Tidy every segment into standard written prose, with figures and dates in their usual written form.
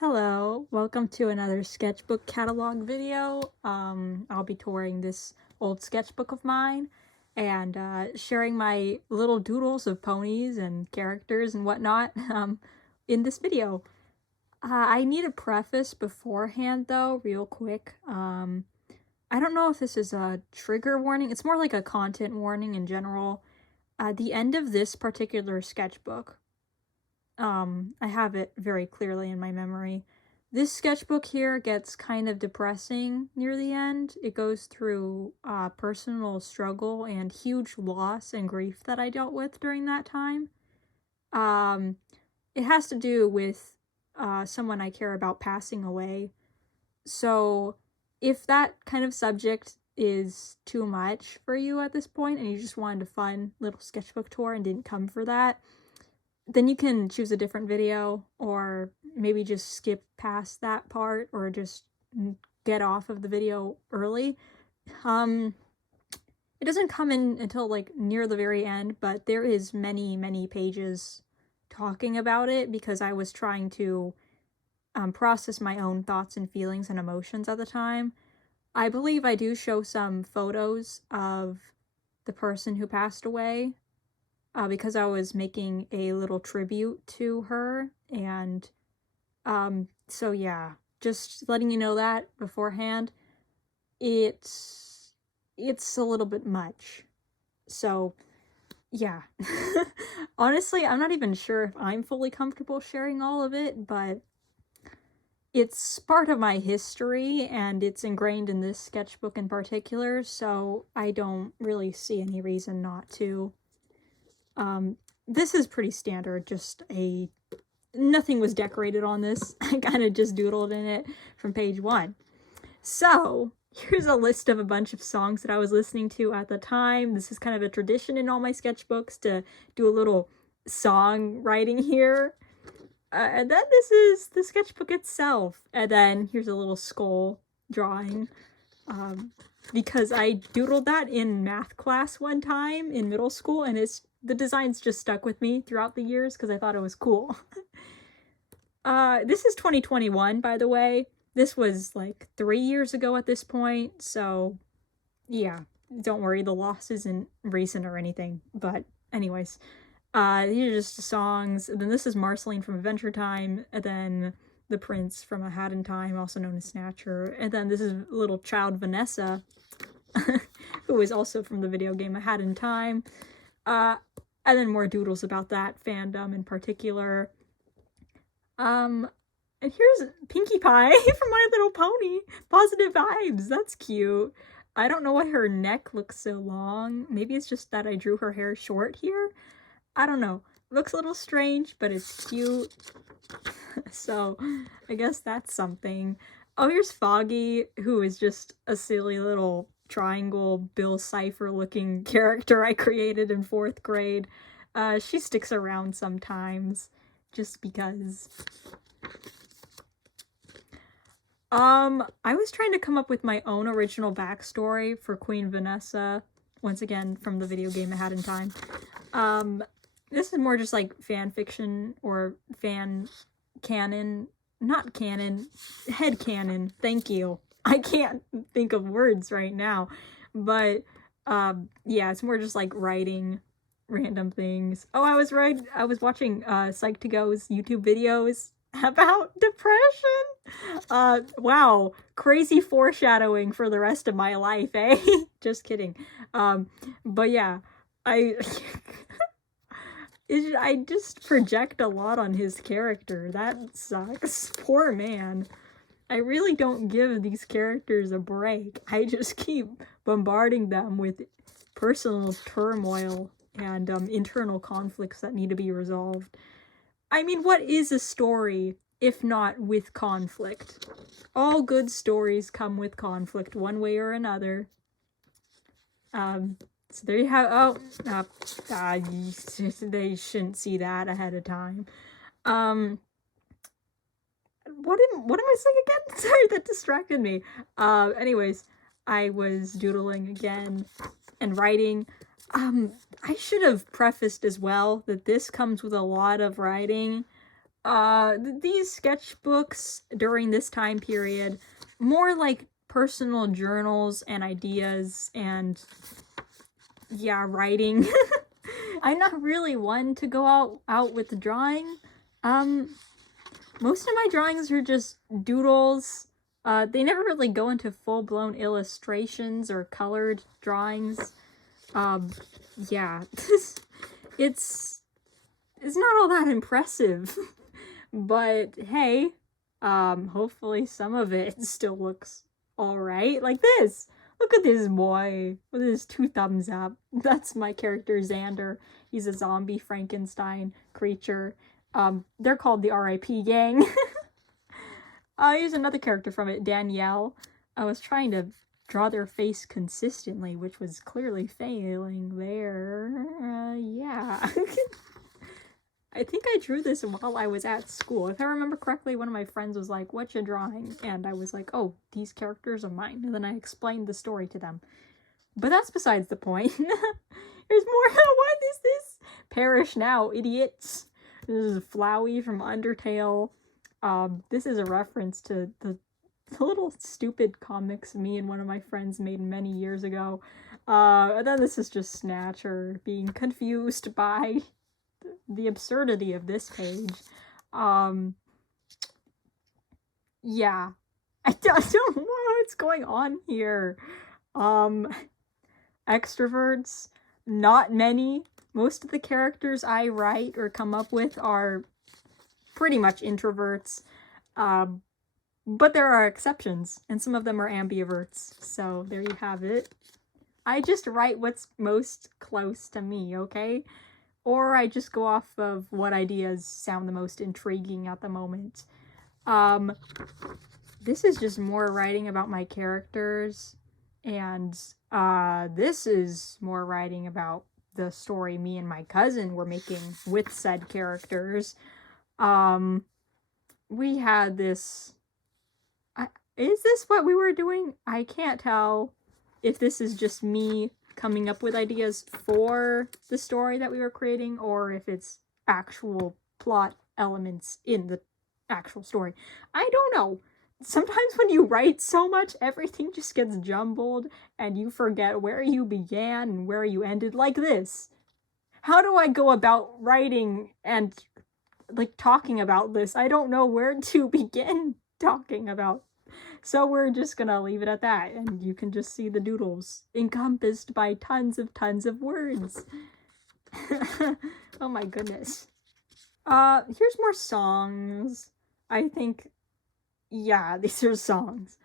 Hello, welcome to another sketchbook catalog video. I'll be touring this old sketchbook of mine and sharing my little doodles of ponies and characters and whatnot in this video. I need a preface beforehand though, real quick. I don't know if this is a trigger warning. It's more like a content warning in general. The end of this particular sketchbook, I have it very clearly in my memory. This sketchbook here gets kind of depressing near the end. It goes through personal struggle and huge loss and grief that I dealt with during that time. It has to do with someone I care about passing away. So if that kind of subject is too much for you at this point and you just wanted a fun little sketchbook tour and didn't come for that, then you can choose a different video, or maybe just skip past that part, or just get off of the video early. It doesn't come in until like near the very end, but there is many pages talking about it because I was trying to process my own thoughts and feelings and emotions at the time. I believe I do show some photos of the person who passed away, because I was making a little tribute to her, and so yeah, just letting you know that beforehand. It's a little bit much, so yeah. Honestly, I'm not even sure if I'm fully comfortable sharing all of it, but it's part of my history and it's ingrained in this sketchbook in particular, so I don't really see any reason not to. This is pretty standard, just nothing was decorated on this. I kind of just doodled in it from page 1. So, here's a list of a bunch of songs that I was listening to at the time. This is kind of a tradition in all my sketchbooks to do a little song writing here. And then this is the sketchbook itself. And then here's a little skull drawing. Because I doodled that in math class one time in middle school, and the designs just stuck with me throughout the years because I thought it was cool. This is 2021, by the way. This was like 3 years ago at this point, so yeah, don't worry, the loss isn't recent or anything. But anyways, these are just songs. And then this is Marceline from Adventure Time, and then the prince from A Hat in Time, also known as Snatcher. And then this is little child Vanessa, who is also from the video game A Hat in Time. And then more doodles about that fandom in particular. And here's Pinkie Pie from My Little Pony. Positive vibes. That's cute. I don't know why her neck looks so long. Maybe it's just that I drew her hair short here. I don't know. Looks a little strange, but it's cute. So I guess that's something. Oh, here's Foggy, who is just a silly little triangle Bill Cipher looking character I created in 4th grade. She sticks around sometimes just because. I was trying to come up with my own original backstory for Queen Vanessa, once again from the video game A Hat in Time. This is more just like fan fiction or fan canon, not canon, head canon. Thank you. I can't think of words right now, but yeah, it's more just like writing random things. Oh, I was watching Psych2Go's YouTube videos about depression. Wow, crazy foreshadowing for the rest of my life, eh? Just kidding. But yeah, I just project a lot on his character. That sucks. Poor man. I really don't give these characters a break. I just keep bombarding them with personal turmoil and internal conflicts that need to be resolved. I mean, what is a story if not with conflict? All good stories come with conflict one way or another. So there you have. They shouldn't see that ahead of time. What am I saying again? Sorry, that distracted me. Anyways, I was doodling again and writing. I should have prefaced as well that this comes with a lot of writing. These sketchbooks during this time period, more like personal journals and ideas and, yeah, writing. I'm not really one to go out with the drawing. Most of my drawings are just doodles. They never really go into full-blown illustrations or colored drawings. Yeah, it's not all that impressive. But hey, hopefully some of it still looks alright. Like this! Look at this boy with his 2 thumbs up. That's my character Xander. He's a zombie Frankenstein creature. They're called the RIP gang. Here's another character from it, Danielle. I was trying to draw their face consistently, which was clearly failing there. Yeah. I think I drew this while I was at school. If I remember correctly, one of my friends was like, "What you drawing?" And I was like, "Oh, these characters are mine." And then I explained the story to them. But that's besides the point. There's more. What is this? Perish now, idiots. This is Flowey from Undertale. This is a reference to the little stupid comics me and one of my friends made many years ago. And then this is just Snatcher being confused by the absurdity of this page. Yeah. I don't know what's going on here. Extroverts, not many. Most of the characters I write or come up with are pretty much introverts. But there are exceptions, and some of them are ambiverts. So there you have it. I just write what's most close to me, okay? Or I just go off of what ideas sound the most intriguing at the moment. This is just more writing about my characters, and this is more writing about the story me and my cousin were making with said characters. We had this... is this what we were doing? I can't tell if this is just me coming up with ideas for the story that we were creating, or if it's actual plot elements in the actual story. I don't know. Sometimes when you write so much, everything just gets jumbled, and you forget where you began and where you ended, like this. How do I go about writing and, like, talking about this? I don't know where to begin talking about. So we're just gonna leave it at that, and you can just see the doodles encompassed by tons of words. Oh my goodness. Here's more songs. I think, yeah, these are songs.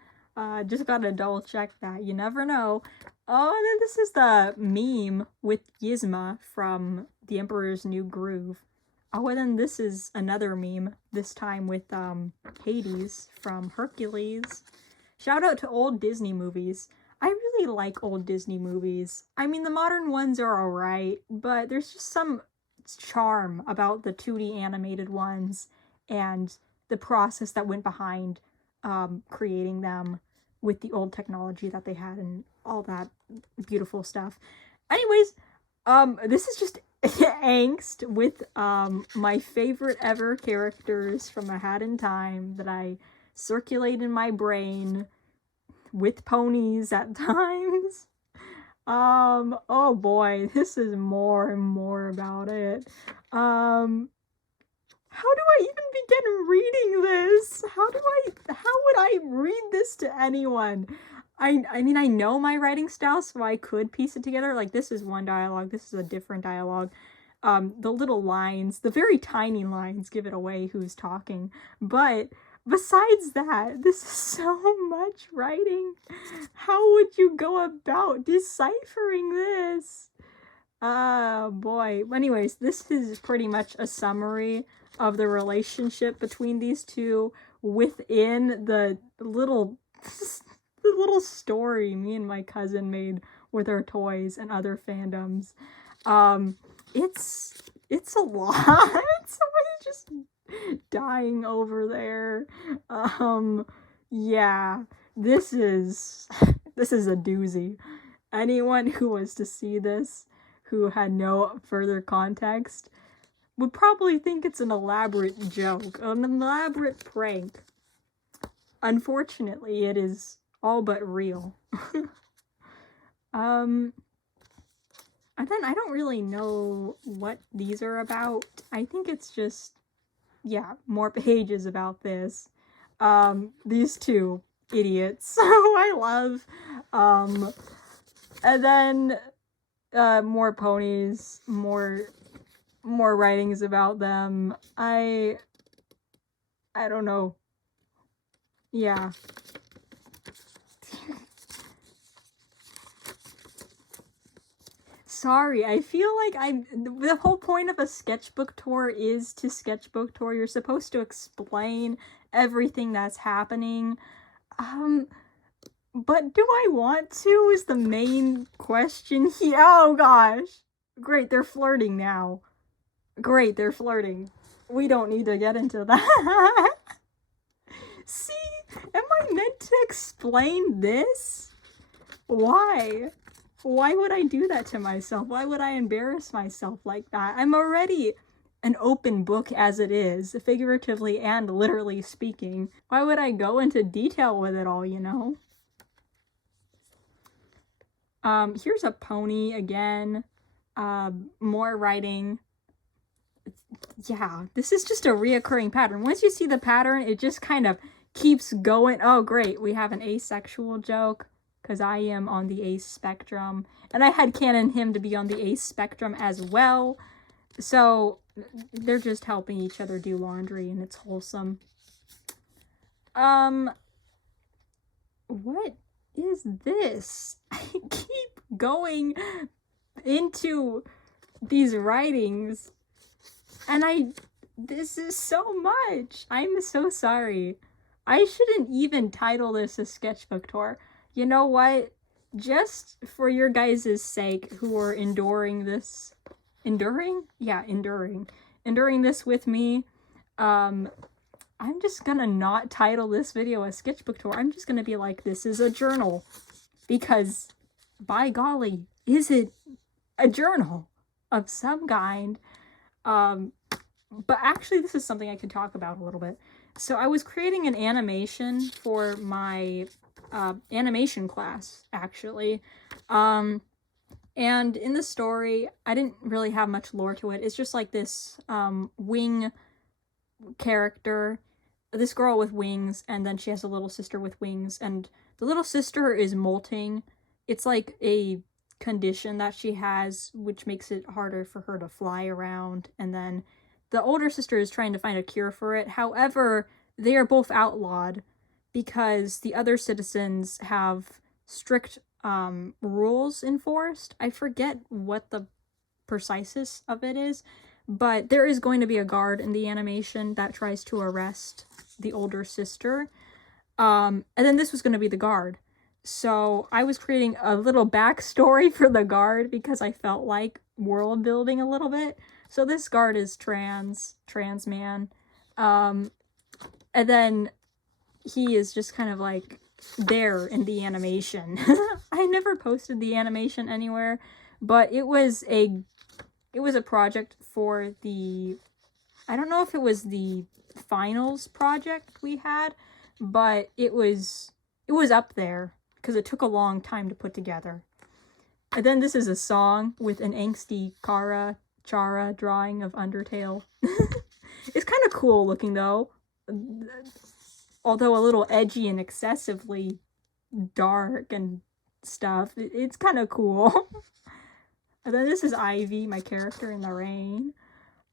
Just gotta double check that. You never know. Oh, and then this is the meme with Yzma from The Emperor's New Groove. Oh, and then this is another meme, this time with Hades from Hercules. Shout out to old Disney movies. I really like old Disney movies. I mean, the modern ones are alright, but there's just some charm about the 2D animated ones and the process that went behind creating them with the old technology that they had and all that beautiful stuff. Anyways, this is just angst with my favorite ever characters from A Hat in Time that I circulate in my brain with ponies at times. Oh boy, this is more and more about it. How do I even begin reading this? How would I read this to anyone? I mean, I know my writing style, so I could piece it together. Like, this is one dialogue, this is a different dialogue. The little lines, the very tiny lines give it away who's talking. But besides that, this is so much writing. How would you go about deciphering this? Boy. Little this is pretty much a summary of the relationship between these two within the little story me and my cousin made with our toys and other fandoms. It's a lot. Somebody's just dying over there. Yeah, this is a doozy. Anyone who was to see this, who had no further context, would probably think it's an elaborate joke, an elaborate prank. Unfortunately, it is all but real. I don't really know what these are about. I think it's just, yeah, more pages about this. These two idiots who I love. And then, more ponies, more writings about them. I don't know. Yeah. Sorry, I feel like the whole point of a sketchbook tour is to sketchbook tour. You're supposed to explain everything that's happening. But do I want to is the main question here. Oh gosh. Great, they're flirting now. Great, they're flirting. We don't need to get into that. See? Am I meant to explain this? Why? Why would I do that to myself? Why would I embarrass myself like that? I'm already an open book as it is, figuratively and literally speaking. Why would I go into detail with it all, you know? Here's a pony again. More writing. Yeah, this is just a reoccurring pattern. Once you see the pattern, it just kind of keeps going. Oh, great. We have an asexual joke. Because I am on the ace spectrum. And I had canon him to be on the ace spectrum as well. So, they're just helping each other do laundry, and it's wholesome. What is this? I keep going into these writings, and this is so much. I'm so sorry. I shouldn't even title this a sketchbook tour. You know what? Just for your guys' sake who are enduring this... Enduring? Yeah, enduring. Enduring this with me. I'm just gonna not title this video a sketchbook tour. I'm just gonna be like, this is a journal. Because, by golly, is it a journal of some kind? But actually, this is something I can talk about a little bit. So I was creating an animation for my... animation class, actually. And in the story, I didn't really have much lore to it. It's just like this wing character, this girl with wings, and then she has a little sister with wings, and the little sister is molting. It's like a condition that she has, which makes it harder for her to fly around, and then the older sister is trying to find a cure for it. However, they are both outlawed, because the other citizens have strict rules enforced. I forget what the preciseness of it is, but there is going to be a guard in the animation that tries to arrest the older sister. And then this was going to be the guard. So I was creating a little backstory for the guard because I felt like world building a little bit. So this guard is trans man. And then he is just kind of like there in the animation. I never posted the animation anywhere, but it was a project for the, I don't know if it was the finals project we had, but it was up there because it took a long time to put together. And then this is a song with an angsty Chara drawing of Undertale. It's kind of cool looking though. Although a little edgy and excessively dark and stuff, it's kind of cool. And then this is Ivy, my character in the rain.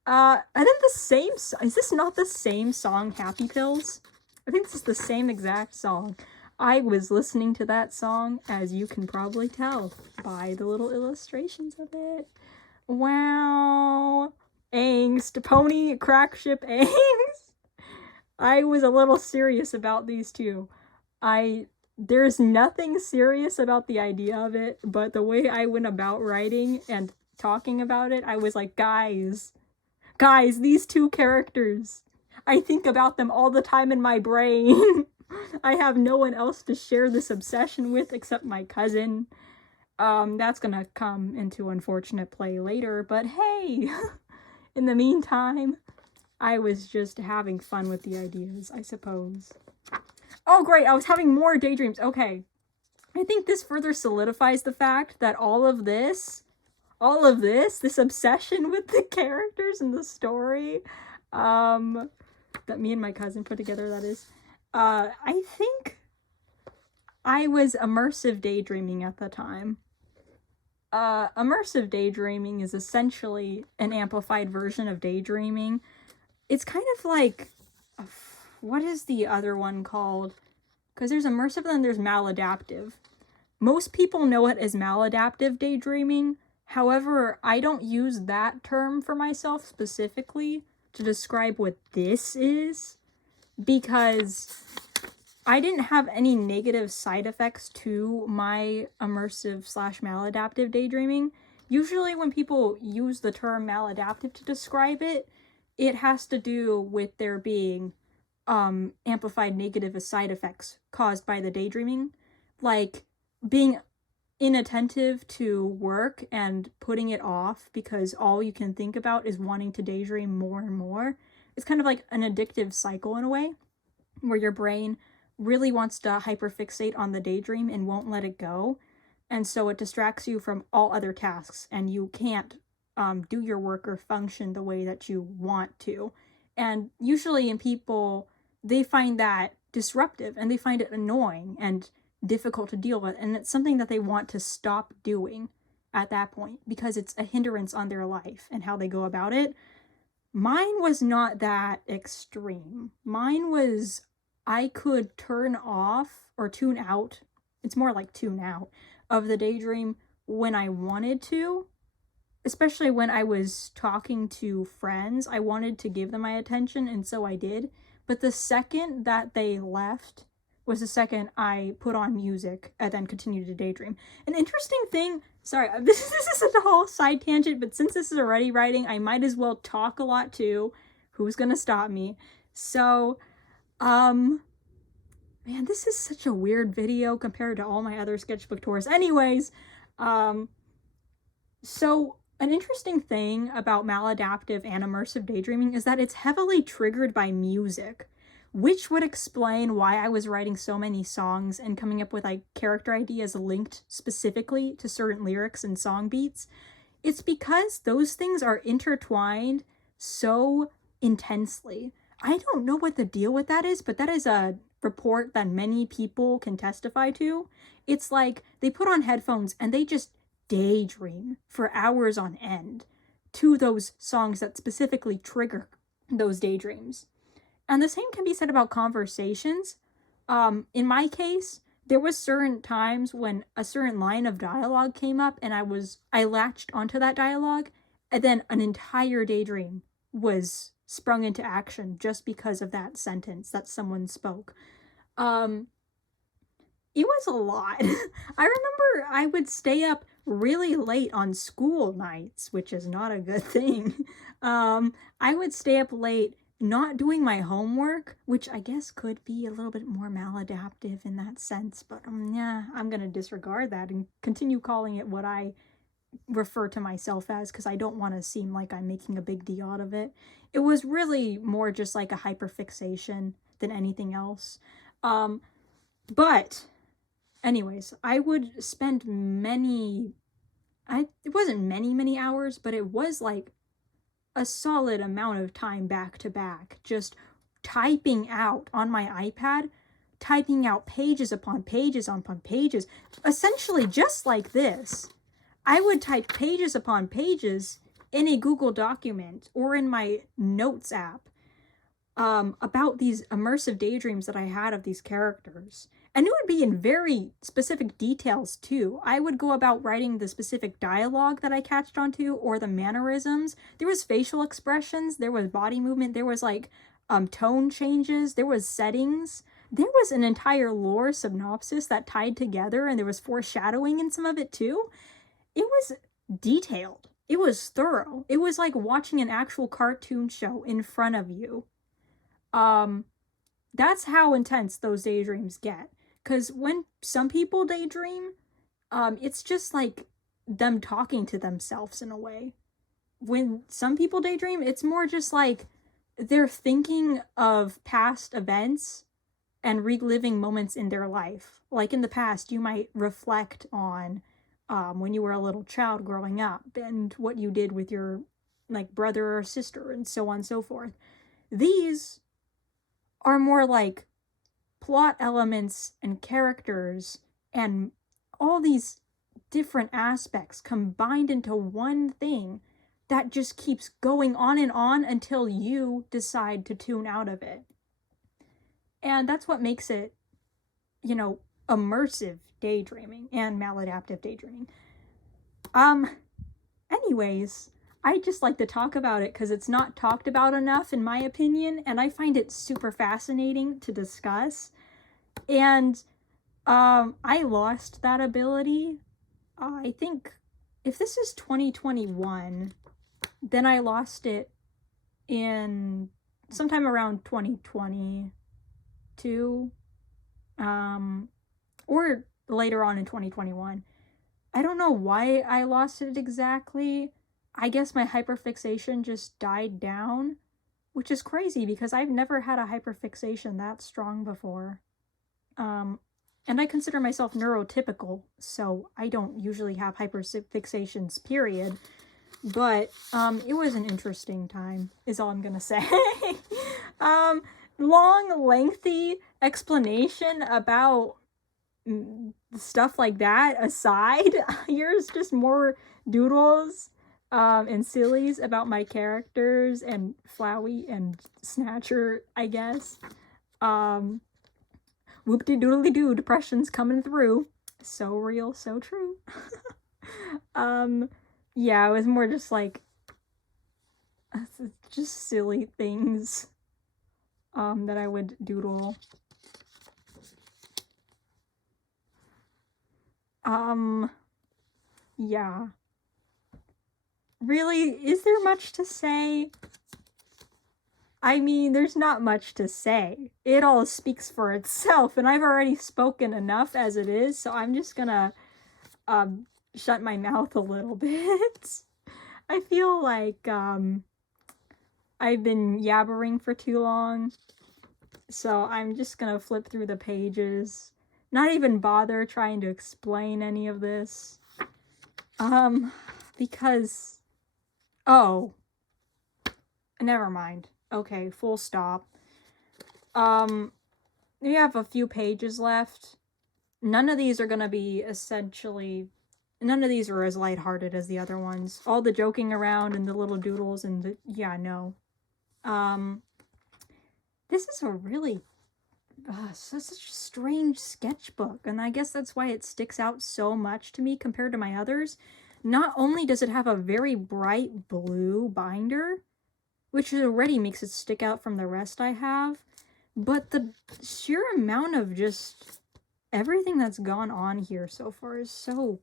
And then the same... Is this not the same song, Happy Pills? I think this is the same exact song. I was listening to that song, as you can probably tell by the little illustrations of it. Wow. Angst. Pony crack ship angst. I was a little serious about these two. There's nothing serious about the idea of it, but the way I went about writing and talking about it, I was like, guys, these two characters, I think about them all the time in my brain. I have no one else to share this obsession with except my cousin. That's gonna come into unfortunate play later, but hey, in the meantime, I was just having fun with the ideas, I suppose. Oh, great. I was having more daydreams. Okay. I think this further solidifies the fact that all of this, this obsession with the characters and the story, that me and my cousin put together, that is, I think I was immersive daydreaming at the time. Immersive daydreaming is essentially an amplified version of daydreaming. It's kind of like, what is the other one called? Because there's immersive and then there's maladaptive. Most people know it as maladaptive daydreaming. However, I don't use that term for myself specifically to describe what this is, because I didn't have any negative side effects to my immersive / maladaptive daydreaming. Usually when people use the term maladaptive to describe it, it has to do with there being amplified negative side effects caused by the daydreaming, like being inattentive to work and putting it off because all you can think about is wanting to daydream more and more. It's kind of like an addictive cycle in a way, where your brain really wants to hyperfixate on the daydream and won't let it go. And so it distracts you from all other tasks and you can't do your work or function the way that you want to. And usually in people, they find that disruptive and they find it annoying and difficult to deal with, and it's something that they want to stop doing at that point because it's a hindrance on their life and how they go about it. Mine was not that extreme. Mine was, I could turn off or tune out, it's more like tune out, of the daydream when I wanted to, especially when I was talking to friends. I wanted to give them my attention, and so I did. But the second that they left was the second I put on music and then continued to daydream. An interesting thing, sorry, this is such a whole side tangent, but since this is already writing, I might as well talk a lot too. Who's gonna stop me? So, man, this is such a weird video compared to all my other sketchbook tours. Anyways, so an interesting thing about maladaptive and immersive daydreaming is that it's heavily triggered by music, which would explain why I was writing so many songs and coming up with like character ideas linked specifically to certain lyrics and song beats. It's because those things are intertwined so intensely. I don't know what the deal with that is, but that is a report that many people can testify to. It's like they put on headphones and they just daydream for hours on end to those songs that specifically trigger those daydreams. And the same can be said about conversations. In my case, there was certain times when a certain line of dialogue came up and I latched onto that dialogue, and then an entire daydream was sprung into action just because of that sentence that someone spoke. It was a lot. I remember I would stay up really late on school nights, which is not a good thing. I would stay up late not doing my homework, which I guess could be a little bit more maladaptive in that sense, but yeah, I'm gonna disregard that and continue calling it what I refer to myself as, because I don't want to seem like I'm making a big deal out of it. It was really more just like a hyperfixation than anything else. But anyways, I would spend it wasn't many hours, but it was like a solid amount of time back to back, just typing out on my iPad, typing out pages upon pages upon pages, essentially just like this. I would type pages upon pages in a Google document or in my notes app about these immersive daydreams that I had of these characters. And it would be in very specific details too. I would go about writing the specific dialogue that I catched onto or the mannerisms. There was facial expressions, there was body movement, there was like tone changes, there was settings. There was an entire lore synopsis that tied together, and there was foreshadowing in some of it too. It was detailed. It was thorough. It was like watching an actual cartoon show in front of you. That's how intense those daydreams get. Because when some people daydream, it's just like them talking to themselves in a way. when some people daydream, it's more just like they're thinking of past events and reliving moments in their life. Like in the past, you might reflect on when you were a little child growing up and what you did with your like brother or sister and so on and so forth. These are more like plot elements and characters and all these different aspects combined into one thing that just keeps going on and on until you decide to tune out of it. And that's what makes it, you know, immersive daydreaming and maladaptive daydreaming. Anyways, I just like to talk about it because it's not talked about enough, in my opinion, and I find it super fascinating to discuss. And I lost that ability. I think if this is 2021, then I lost it in sometime around 2022, or later on in 2021. I don't know why I lost it exactly. I guess my hyperfixation just died down, which is crazy because I've never had a hyperfixation that strong before. And I consider myself neurotypical, so I don't usually have hyperfixations, period. But it was an interesting time, is all I'm gonna say. Long, lengthy explanation about stuff like that aside, here's just more doodles and sillies about my characters and Flowey and Snatcher, I guess. Whoop-de-doodly-doo, depression's coming through. So real, so true. Yeah, it was more just like just silly things that I would doodle. Yeah. Really, is there much to say? I mean, there's not much to say. It all speaks for itself, and I've already spoken enough as it is, so I'm just gonna shut my mouth a little bit. I feel like I've been yabbering for too long, so I'm just gonna flip through the pages. Not even bother trying to explain any of this. Because... Oh. Never mind. Okay, full stop. We have a few pages left. None of these are gonna be essentially... None of these are as lighthearted as the other ones. All the joking around and the little doodles and the... Yeah, no. This is a really... such a strange sketchbook, and I guess that's why it sticks out so much to me compared to my others. Not only does it have a very bright blue binder, which already makes it stick out from the rest I have, but the sheer amount of just everything that's gone on here so far is so...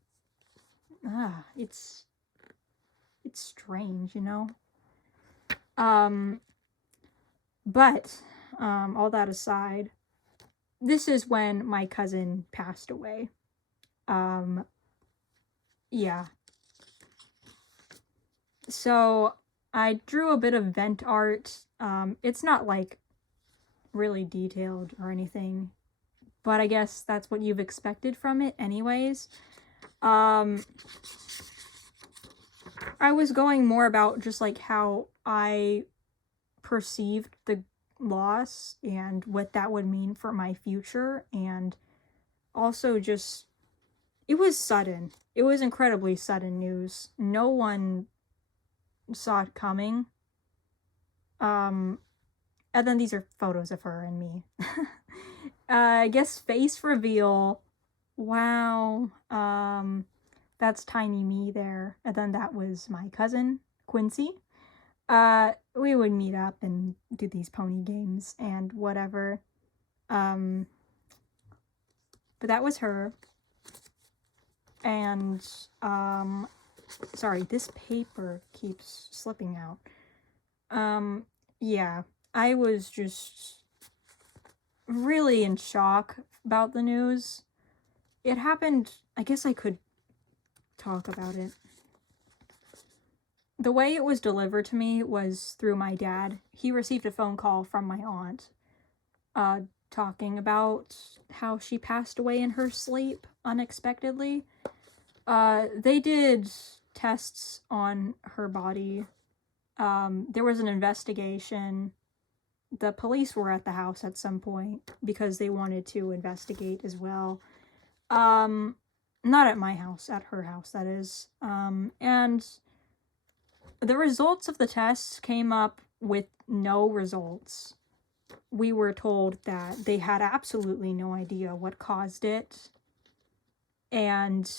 it's strange, you know? But, all that aside, this is when my cousin passed away. Yeah. So, I drew a bit of vent art. It's not, like, really detailed or anything, but I guess that's what you've expected from it anyways. I was going more about just, like, how I perceived the loss and what that would mean for my future, and also just... It was sudden. It was incredibly sudden news. No one saw it coming. And then these are photos of her and me. I guess face reveal. Wow. That's tiny me there. And then that was my cousin, Quincy. We would meet up and do these pony games and whatever. But that was her. And, sorry, this paper keeps slipping out. Yeah, I was just really in shock about the news. It happened... I guess I could talk about it. the way it was delivered to me was through my dad. He received a phone call from my aunt, talking about how she passed away in her sleep unexpectedly. They did tests on her body. There was an investigation. The police were at the house at some point because they wanted to investigate as well. Not at my house, at her house, that is. And the results of the tests came up with no results. We were told that they had absolutely no idea what caused it. And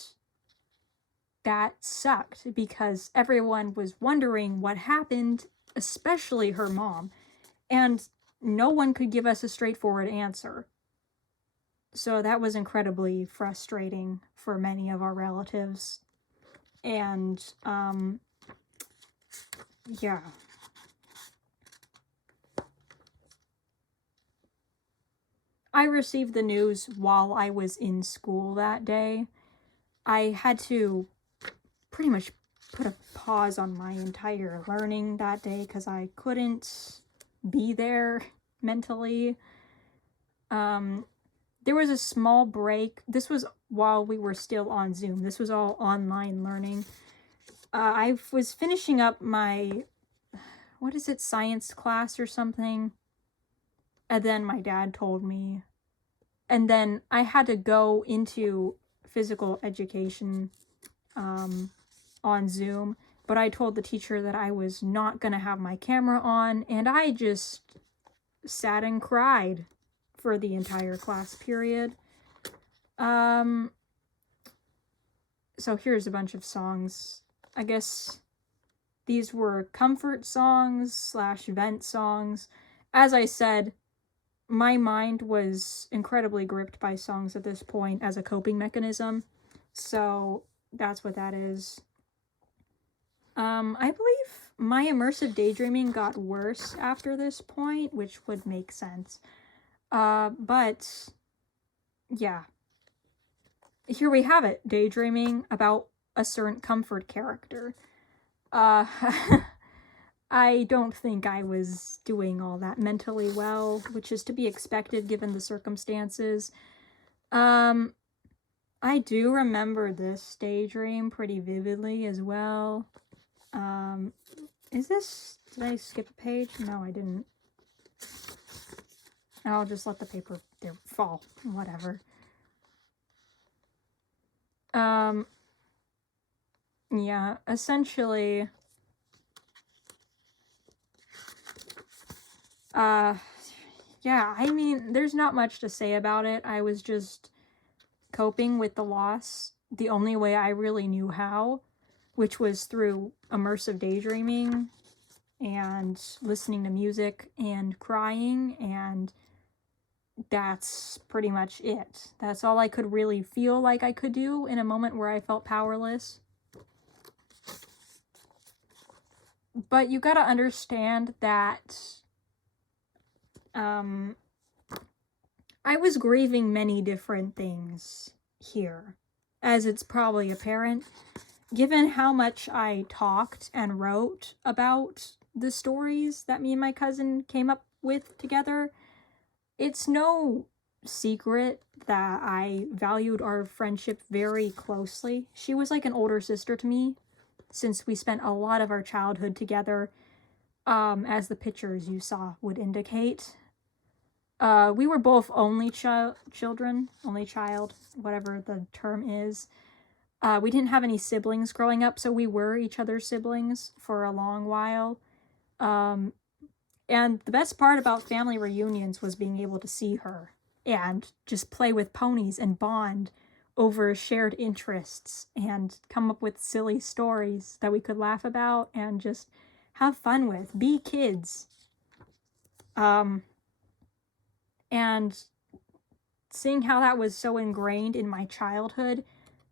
that sucked because everyone was wondering what happened, especially her mom. And no one could give us a straightforward answer. So that was incredibly frustrating for many of our relatives. And, yeah. I received the news while I was in school that day. I had to pretty much put a pause on my entire learning that day because I couldn't be there mentally. There was a small break. This was while we were still on Zoom. This was all online learning. I was finishing up my, what is it, science class or something? And then my dad told me. And then I had to go into physical education on Zoom. But I told the teacher that I was not going to have my camera on. And I just sat and cried for the entire class period. So here's a bunch of songs. I guess these were comfort songs / vent songs. As I said, my mind was incredibly gripped by songs at this point as a coping mechanism. So that's what that is. I believe my immersive daydreaming got worse after this point, which would make sense. But yeah. Here we have it, daydreaming about a certain comfort character. I don't think I was doing all that mentally well, which is to be expected given the circumstances. I do remember this daydream pretty vividly as well. Did I skip a page? No, I didn't. I'll just let the paper there fall, whatever. Yeah, essentially, yeah, I mean, there's not much to say about it. I was just coping with the loss the only way I really knew how, which was through immersive daydreaming and listening to music and crying, and that's pretty much it. That's all I could really feel like I could do in a moment where I felt powerless. But you gotta understand that I was grieving many different things here, as it's probably apparent, given how much I talked and wrote about the stories that me and my cousin came up with together. It's no secret that I valued our friendship very closely. She was like an older sister to me, since we spent a lot of our childhood together, as the pictures you saw would indicate. We were both only children, whatever the term is. We didn't have any siblings growing up, so we were each other's siblings for a long while. And the best part about family reunions was being able to see her and just play with ponies and bond over shared interests and come up with silly stories that we could laugh about and just have fun with. Be kids. And seeing how that was so ingrained in my childhood,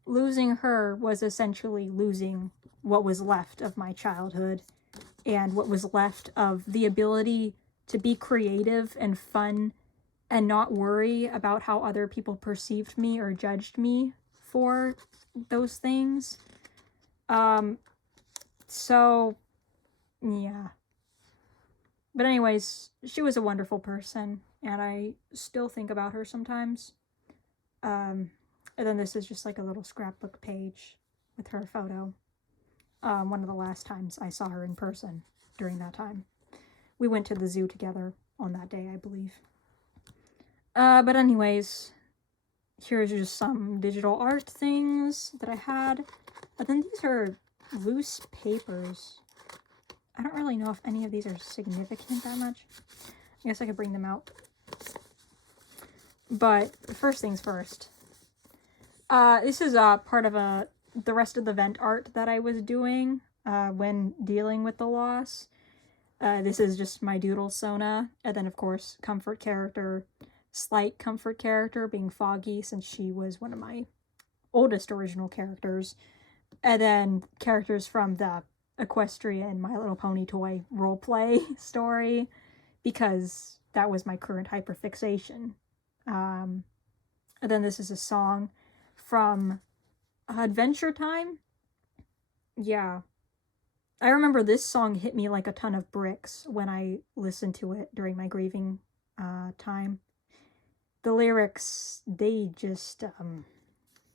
losing her was essentially losing what was left of my childhood and what was left of the ability to be creative and fun and not worry about how other people perceived me or judged me for those things. So Yeah. But anyways, she was a wonderful person, and I still think about her sometimes. And then this is just like a little scrapbook page with her photo. One of the last times I saw her in person during that time. We went to the zoo together on that day, I believe. But anyways, here's just some digital art things that I had. But then these are loose papers. I don't really know if any of these are significant that much. I guess I could bring them out. But first things first. This is part of the rest of the vent art that I was doing when dealing with the loss. This is just my doodle Sona, and then of course comfort character, slight comfort character being Foggy, since she was one of my oldest original characters, and then characters from the Equestrian My Little Pony toy roleplay story, because that was my current hyperfixation. And then this is a song from Adventure Time. Yeah. I remember this song hit me like a ton of bricks when I listened to it during my grieving time. The lyrics, they just,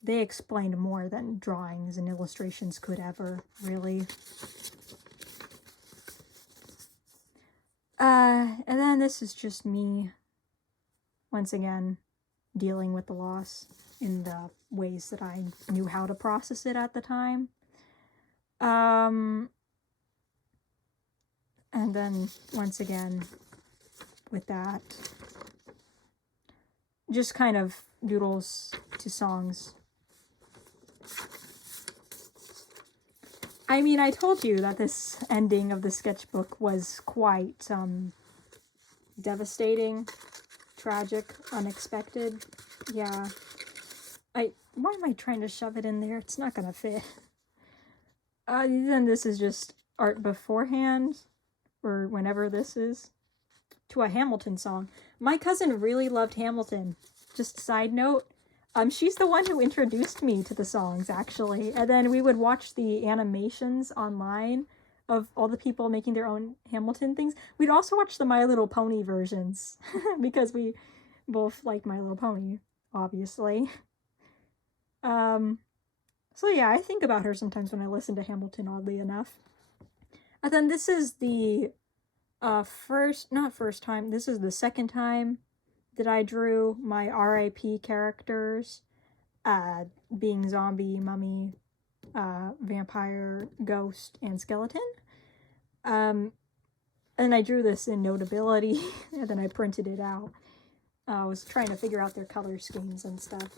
they explained more than drawings and illustrations could ever, really. And then this is just me, once again, dealing with the loss in the ways that I knew how to process it at the time. And then, once again, with that, just kind of doodles to songs. I mean, I told you that this ending of the sketchbook was quite, devastating, tragic, unexpected. Yeah. Why am I trying to shove it in there? It's not gonna fit. Then this is just art beforehand, or whenever this is, to a Hamilton song. My cousin really loved Hamilton. Just side note, she's the one who introduced me to the songs, actually. And then we would watch the animations online of all the people making their own Hamilton things. We'd also watch the My Little Pony versions, because we both like My Little Pony, obviously. So yeah, I think about her sometimes when I listen to Hamilton, oddly enough. And then this is the this is the second time that I drew my RIP characters, being zombie, mummy, vampire, ghost, and skeleton. And I drew this in Notability, and then I printed it out. I was trying to figure out their color schemes and stuff.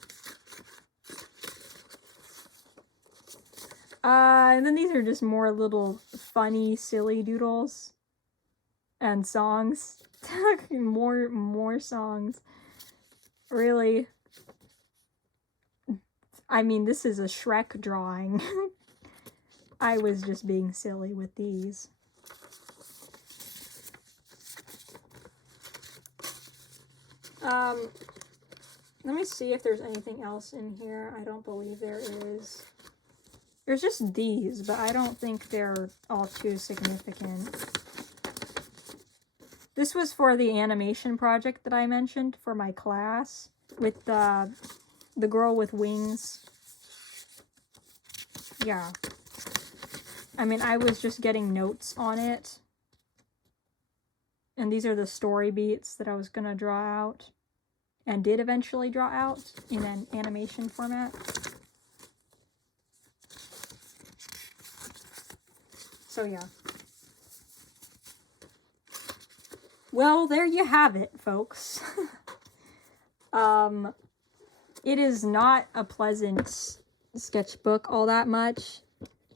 And then these are just more little funny, silly doodles and songs. more songs. Really. I mean, this is a Shrek drawing. I was just being silly with these. Let me see if there's anything else in here. I don't believe there is. There's just these, but I don't think they're all too significant. This was for the animation project that I mentioned for my class, with the girl with wings. Yeah. I mean, I was just getting notes on it. And these are the story beats that I was gonna draw out, and did eventually draw out in an animation format. So yeah. Well, there you have it, folks. It is not a pleasant sketchbook all that much.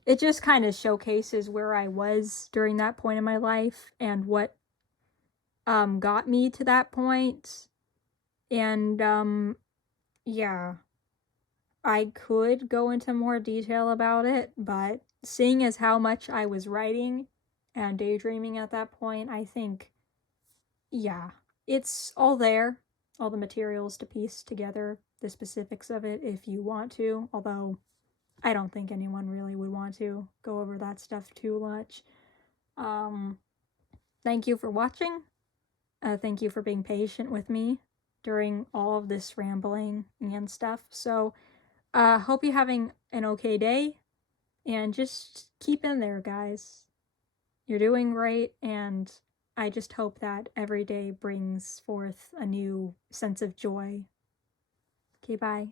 It just kind of showcases where I was during that point in my life and what got me to that point. And yeah. I could go into more detail about it, but seeing as how much I was writing and daydreaming at that point, I think, yeah, it's all there. All the materials to piece together the specifics of it if you want to, although I don't think anyone really would want to go over that stuff too much. Thank you for watching. Thank you for being patient with me during all of this rambling and stuff. So, hope you're having an okay day, and just keep in there, guys. You're doing great, and I just hope that every day brings forth a new sense of joy. Okay, bye.